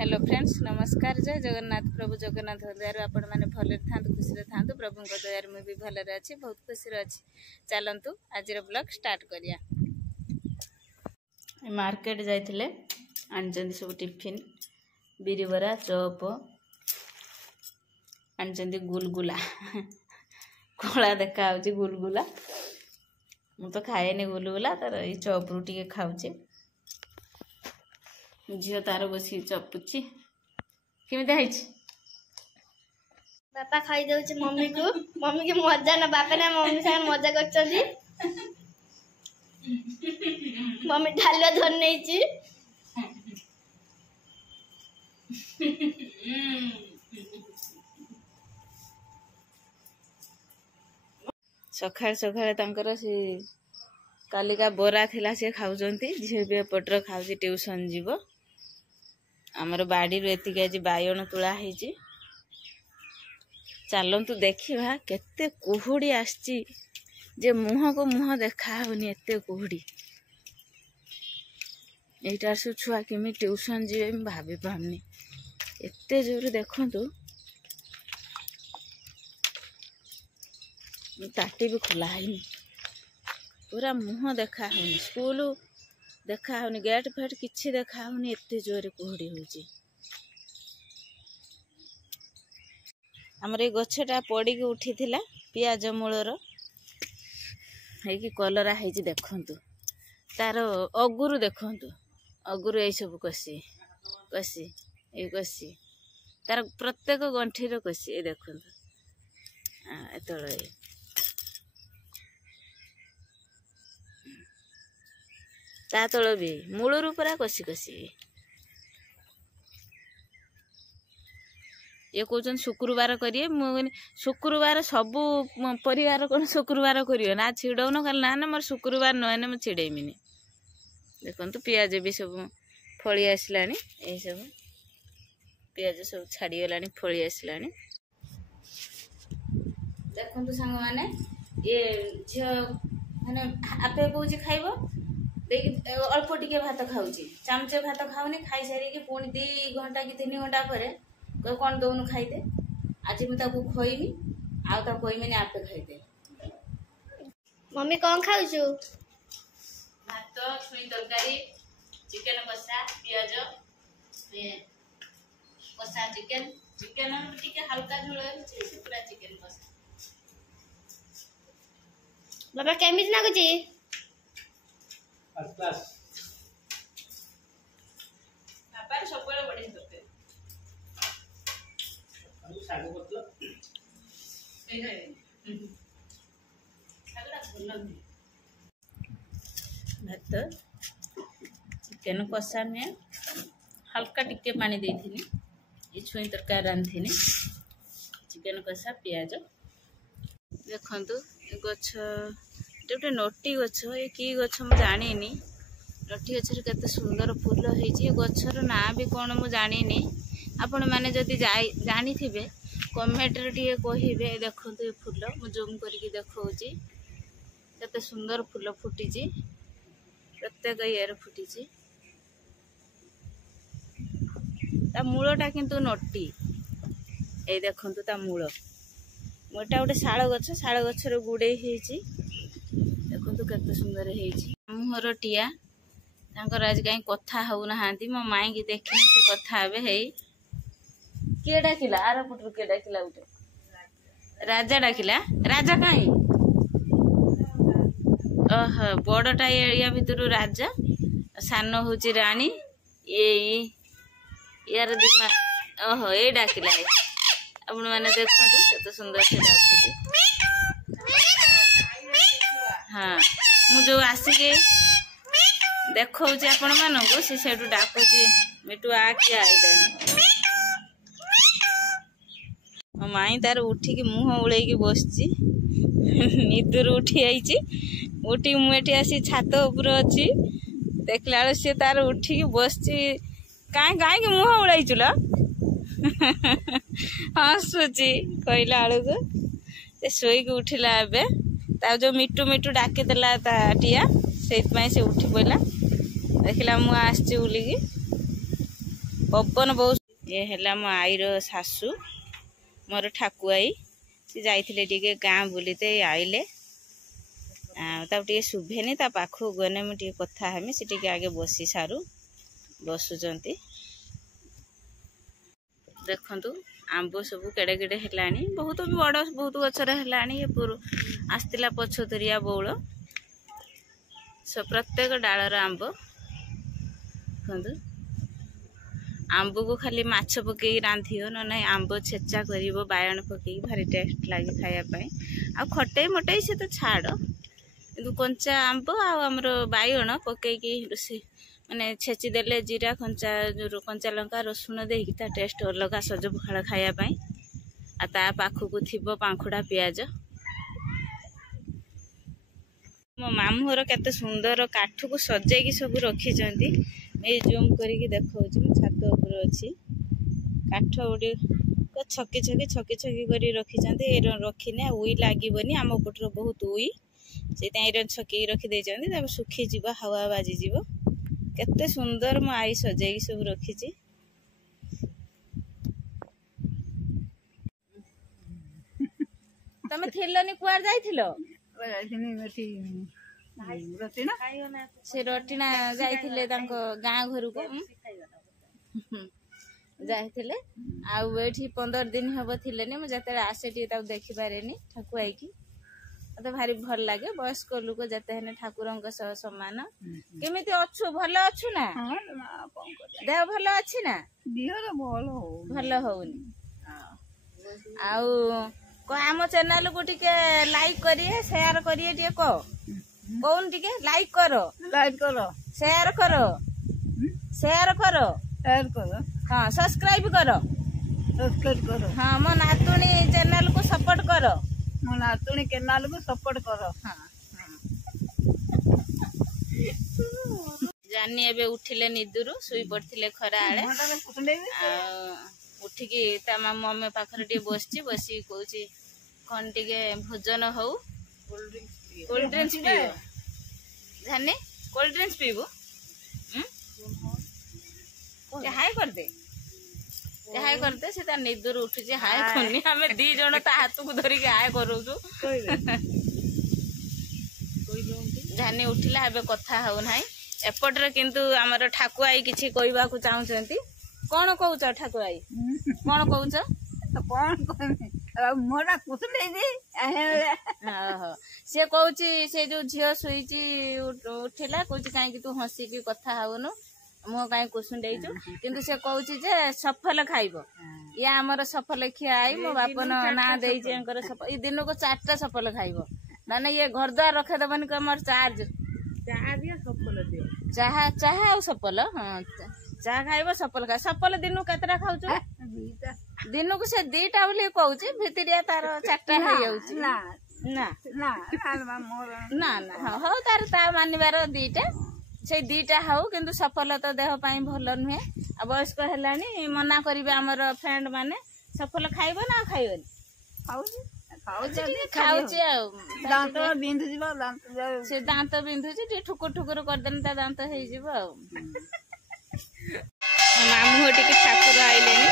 Hello friends नमस्कार जय जगन्नाथ प्रभु जगन्नाथ दयार आपण मैंने भले था खुशी था प्रभु दयार मुझे भी भलरे अच्छी बहुत खुशी अच्छी चलतु आज ब्लॉग स्टार्ट करिया। मार्केट जाइए आनी सब टिफिन बिरिबरा चॉप आनी गुलगुला कला देखा गुलगुला मु तो खाएनी गुलगुला तार ये चॉप रू टे खाऊे झील तार बस चपुची केमी बापा खाई दे मम्मी को मजा ना बापा ना मम्मी साथ मजा कर मम्मी ढालुआ धर नहीं सकाळ सकाळ से कालिका बोरा थिला से खाउजंती झील भी एपटर खाऊची ट्यूशन जीव आमर बाड़ी एतिक आज बायण तुला है चलतु देखा केते कुहुड़ी आसची जे मुह को मुह देखा होनी एते कुहुड़ी एटार सब छुआ केमी ट्यूशन जीवे भाभी पानी एते जोर देखंतु ताटी भी खोला है पूरा मुह देखा होनी स्कूल देखा होनी गेट फेट किछि देखा होनी एते जोर कुहुड़ी होची हमर ए गछटा पड़ी के उठी थिला पियाज मूलर है कलरा है देखंतु तार अगुरु देखंतु अगुरु ए सब कसी कसी ए कसी तार प्रत्येक गंठीर कसी ए देखंतु एतळे ता तल भी मूलरू पूरा कसी कसी ये कहते शुक्रवार करिए शुक्रवार सबू परिवार कौन शुक्रवार करिए ना छिड़ौन खाली ना मोर शुक्रवार नुहे मुझे छिड़ेमिनी देखो पियाज भी सब फली आसला यही सब पियाज सब छाड़गला फली आसला देखु सांग मैंने ये झी मैंने आपे कौच खाइब देख अल्प टिके भात खाऊची चामचे भात खाऊनी खाई सारी पुणी 2 घंटा कि 3 घंटा पर कौन दौनु खाईदे आज मुझे खोईनी आउ कहमी आपे खाईदे। मम्मी कौन खाऊचु भात छुई तरकारी चिकन कषा पियाज कषा चिकन चिकन टिके हल्का झोल पूरा चिकन कषा बाबा केमिति लागुची बापा सब बढ़िया तरकारी भात चिकन कषा नुहे हल्का टिके पानी देथि ये छुई तरकारी रांधि चिकन कषा पियाज देखंतु गछ गोटे नटी गछ ये कि गछ मु जानी नटी गछर केते सुंदर फूल होइछि गछर ना भी कौन मु जानी आपण मैंने जदि जानी थे कमेंट टे कहे देखो ये फूल मु जूम करके देखौची केते सुंदर फूल फुटी प्रत्येक ये फुटी ता मूलटा किंतु नटी ए देखो ता मूल मोटा गोटे शाल गछर गुड़े देखो केते सुंदर मुहर टिया आज कहीं कथा होना मो माई की देखी से कथा हे किए डाकिला आर पुटरू किए डाकिला गोटे राजा डाकिला राजा कहीं बड़टा या भितर राजा सान हूँ राणी ये यार दिमा ये डाकिला आपण मैंने देखो केते सुंदर से हाँ मु जो आसिके देखौची आपण मानक से सेठू डाकुची मिटू आ किया आईदानी मो माई तार उठिकी मुह उड़ेकी बसची निदर उठी आई उठी मुझे आसी छात उपर अच्छी देखला बेल सी तार उठिकी बसची कहीं कहीं मुह उड़ाइचुल हसुची कहला बेलू से शोक उठिला एवं जो मिटू मिटू डाकीदेला टिया से उठी पड़ा देखला मु आसची बुलिकी पवन बहुत ये है मो आईर शाशु मोर ठाकुआई सी जाइए टे गाँ बुलते आइले टे शुभेनी ता पाखु गने मुझे कथा हेमी से टे आगे बसी सारू बसुचंती देखंतु आंब सब केड़े केड़े हेलानी बहुत भी बड़ बहुत गचर हेलानी आसला पछतरिया बौल प्रत्येक डालर आंब देखंतु आंब को खाली माछ पकई रांधियो ना आंब छेचा कर बायण पकई भारी टेस्ट लगे खायापाई आ खटई मटई से तो छाड़ कि कंचा आंब आमर बायण पकईकी रोषे माने छेची देले जीरा कंचा लंका रसुण देकी ता टेस्ट अलग सज पखाड़ खायापाई आ ता पाखकू थिबो पांखुड़ा पियाज मो मामू घर केते सुंदर काठ को सजेकी सब रखी जूम करके देखा छात उपर अच्छी काठ गोटे छकी छकी कर रखी रखीने उई लगे आम पटर बहुत उई से छकी रखीदे सुखी जीव हावा बाजी केते सुंदर मो आई सजे सब रखी तमे थिलनी कुआर जाइथिलो से रटीना जाइथिले तांको गाँ घर को जाइथिले आठी 15 दिन हम थिलेनी मु जते आसे टी ताऊ देखि पारेनी ठाकुआई की मते भारी भल लागे वयस्क लोक जते हेने ठाकुरंक सह समान केमिति अछु भल अछु ना देह भल अछि ना देह भल होउनी आउ को आम चैनल को टिके लाइक करिए शेयर करिए टिके को कौन टिके लाइक करो शेयर करो हाँ सब्सक्राइब करो हाँ मो नातुणी चैनल को सपोर्ट करो हाँ जानी एबे उठिले निदुरु सुई पड़थिले खरा आले उठिकी ता मम्मी पाखरे टे बसची बसी कहूची कौन टिके भोजन हो कोल्ड ड्रिंक्स पीबो जाने कोल्ड ड्रिंक्स पीबो हाय कर दे से निदुर उठुची हाय करनी आमे दी जण ता हाथ को धरिके हाय करूछु जाने उठिला एबे कथा हो नाही एपटरे किंतु हमर ठाकुआई किछि कहबा को चाहुचंती कौन कहूच ठाकुआई कौन कहूच मोरा कुछ सी कहूँ से जो झील शुईची उठिला कहूँ कहीं तू हसिकी कथा होनु मुह कहीं कुसुंडे किंतु से कहूँ जे सफल खाइब या आमर सफल खियाई मो बाप ना दे दिन को 4टा सफल खाइब ना ये घर द्वार रखेदबन कमर चार्ज चाह आ सफल हाँ चाह खाइब सफल खा सफल दिन केतरा खाऊ दिन को से 2टा बोली कहूँ भितरिया तार 4टा हो जाऊँ ना ना ना ना हो तार ता मानबार 2टा से 2टा हो किंतु सफल तो देह पाई भल नुहे आ वयस्क हेलानी मना करिवे हमर फ्रेंड माने सफल खाइबो ना खाइबो खाऊचे दांत बिंधु से दांत बिंधुची ठुकुर ठुकुर करदेन ता दांत हे जीवो मामू टिके ठाकुर आइलेनी